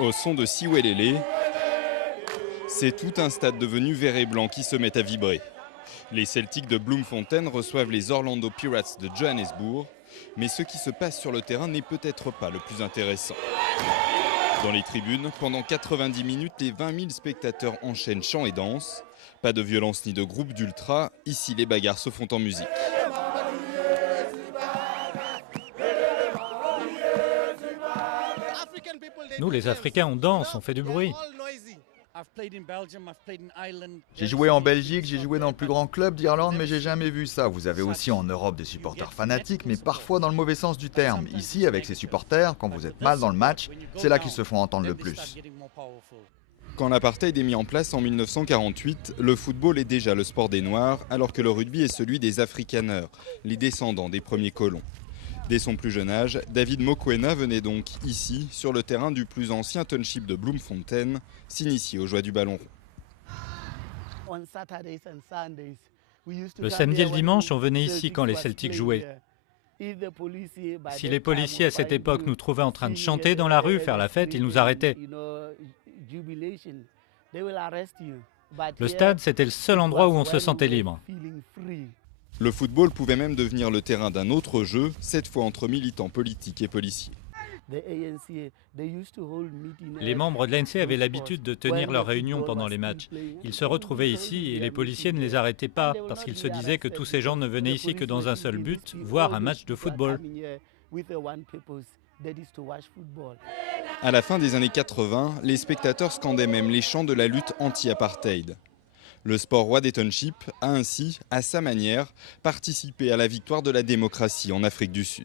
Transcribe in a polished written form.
Au son de Siwelele, c'est tout un stade devenu vert et blanc qui se met à vibrer. Les Celtics de Bloemfontein reçoivent les Orlando Pirates de Johannesburg, mais ce qui se passe sur le terrain n'est peut-être pas le plus intéressant. Dans les tribunes, pendant 90 minutes, les 20 000 spectateurs enchaînent chants et danses. Pas de violence ni de groupe d'ultra, ici les bagarres se font en musique. Nous, les Africains, on danse, on fait du bruit. J'ai joué en Belgique, j'ai joué dans le plus grand club d'Irlande, mais j'ai jamais vu ça. Vous avez aussi en Europe des supporters fanatiques, mais parfois dans le mauvais sens du terme. Ici, avec ces supporters, quand vous êtes mal dans le match, c'est là qu'ils se font entendre le plus. Quand l'apartheid est mis en place en 1948, le football est déjà le sport des Noirs, alors que le rugby est celui des Afrikaners, les descendants des premiers colons. Dès son plus jeune âge, David Mokoena venait donc ici, sur le terrain du plus ancien township de Bloemfontein, s'initier aux joies du ballon rond. Le samedi et le dimanche, on venait ici quand les Celtics jouaient. Si les policiers à cette époque nous trouvaient en train de chanter dans la rue, faire la fête, ils nous arrêtaient. Le stade, c'était le seul endroit où on se sentait libre. Le football pouvait même devenir le terrain d'un autre jeu, cette fois entre militants politiques et policiers. Les membres de l'ANC avaient l'habitude de tenir leurs réunions pendant les matchs. Ils se retrouvaient ici et les policiers ne les arrêtaient pas parce qu'ils se disaient que tous ces gens ne venaient ici que dans un seul but, voir un match de football. À la fin des années 80, les spectateurs scandaient même les chants de la lutte anti-apartheid. Le sport roi des townships a ainsi, à sa manière, participé à la victoire de la démocratie en Afrique du Sud.